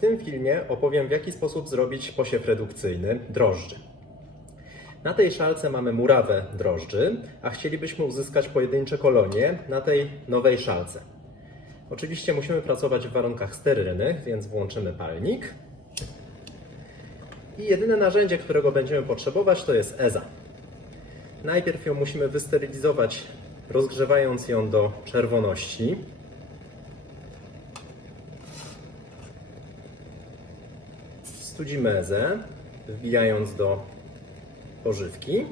tym filmie opowiem, w jaki sposób zrobić posiew redukcyjny drożdży. Na tej szalce mamy murawę drożdży, a chcielibyśmy uzyskać pojedyncze kolonie na tej nowej szalce. Oczywiście musimy pracować w warunkach sterylnych, więc włączymy palnik. I jedyne narzędzie, którego będziemy potrzebować, to jest EZA. Najpierw ją musimy wysterylizować, rozgrzewając ją do czerwoności. Studzimy ezę, wbijając do pożywki.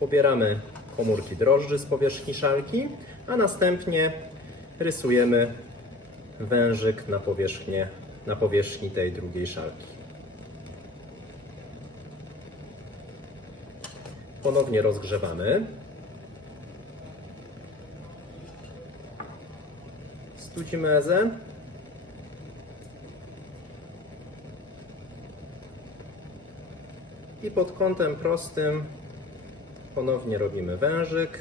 Pobieramy komórki drożdży z powierzchni szalki, a następnie rysujemy wężyk na, powierzchnię, na powierzchni tej drugiej szalki. Ponownie rozgrzewamy. Studzimy ezę. I pod kątem prostym ponownie robimy wężyk.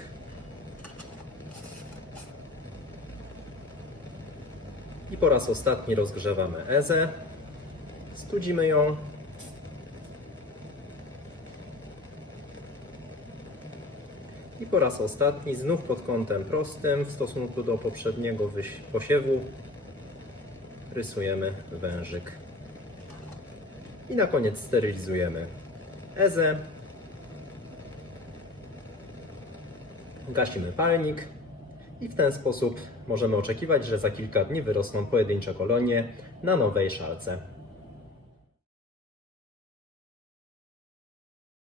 I po raz ostatni rozgrzewamy ezę. Studzimy ją. I po raz ostatni, znów pod kątem prostym, w stosunku do poprzedniego posiewu, rysujemy wężyk. I na koniec sterylizujemy ezę. Gasimy palnik i w ten sposób możemy oczekiwać, że za kilka dni wyrosną pojedyncze kolonie na nowej szalce.